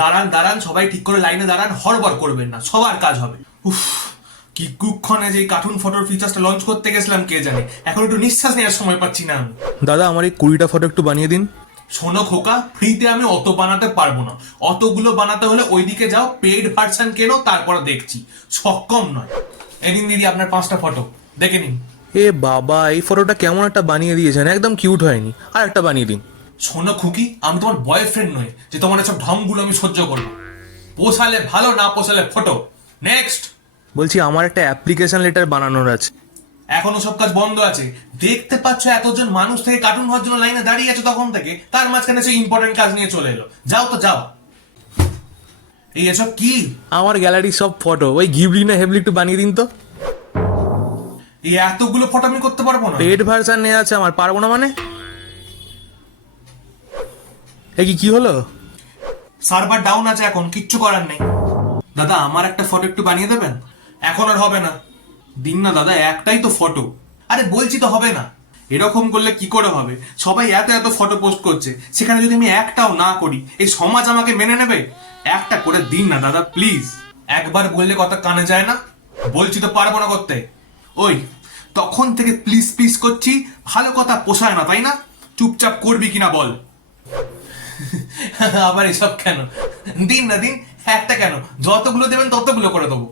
দাঁড়ান দাঁড়ান, সবাই ঠিক করে লাইনে দাঁড়ান, হড়বড় করবেন না, সবার কাজ হবে। উফ, কি কুক্ষণে যে কার্টুন ফটোর ফিচার্সটা লঞ্চ করতে গেছিলাম কে জানে, এখন একটু নিঃশ্বাস নেওয়ার সময় পাচ্ছি না আমি। দাদা আমার এই 20টা ফটো একটু বানিয়ে দিন। শোনো খোকা, ফ্রিতে আমি অত বানাতে পারবো না। অতগুলো বানাতে হলে ওইদিকে যাও, পেইড ভার্সন কেনো, তারপর দেখছি। সক্ষম নয়। এদিন দিদি আপনার 5টা ফটো দেখে নিন। এ বাবা, এই ফটোটা কেমন একটা বানিয়ে দিয়েছেন, একদম কিউট হয়নি, আর একটা বানিয়ে দিন। শোনো খুকি, আমি তোমার বয়ফ্রেন্ড নই যে তোমার এসব ঢংগুলো আমি সহ্য করবো। পোষালে ভালো, না পোষালে ফটো। নেক্সট। বলছি আমার একটা অ্যাপ্লিকেশন লেটার বানানোর আছে। এখনো সব কাজ বন্ধ আছে। দেখতে পাচ্ছ এতজন মানুষ থেকে কার্টুন হওয়ার জন্য লাইনে দাঁড়িয়ে আছে তখন থেকে, তার মাঝখানে সে ইম্পর্টেন্ট কাজ নিয়ে চলে এলো। যাও তো যাও। এই এসব কি? আমার গ্যালারির সব ফটো, ওই ঘিবলি না হেবলি একটু বানিয়ে দিন তো। এই এতগুলো ফটো আমি করতে পারবো না। পেড ভার্সন নেওয়া আছে আমার, পারবো না মানে? এ কি হলো? সার্ভার ডাউন আছে এখন, কিচ্ছু করার নেই। দাদা আমার একটা ফটো একটু বানিয়ে দেবেন? এখন আর হবে না। দিন না দাদা, একটাই তো ফটো। আরে বলছি তো হবে না। এরকম করলে কি করে হবে? সবাই এত এত ফটো পোস্ট করছে, সেখানে যদি আমি একটাও না করি, এই সমাজ আমাকে মেনে নেবে? একটা করে দিন না দাদা প্লিজ। একবার বললে কথা কানে যায় না? বলছি তো পারবো না করতে। ওই, তখন থেকে প্লিজ প্লিজ করছি, ভালো কথা পোষায় না তাই না? চুপচাপ করবি কিনা বল। আবার এসব কেন? দিন না দিন, একটা কেন, যতগুলো দেবেন ততগুলো করে দেবো।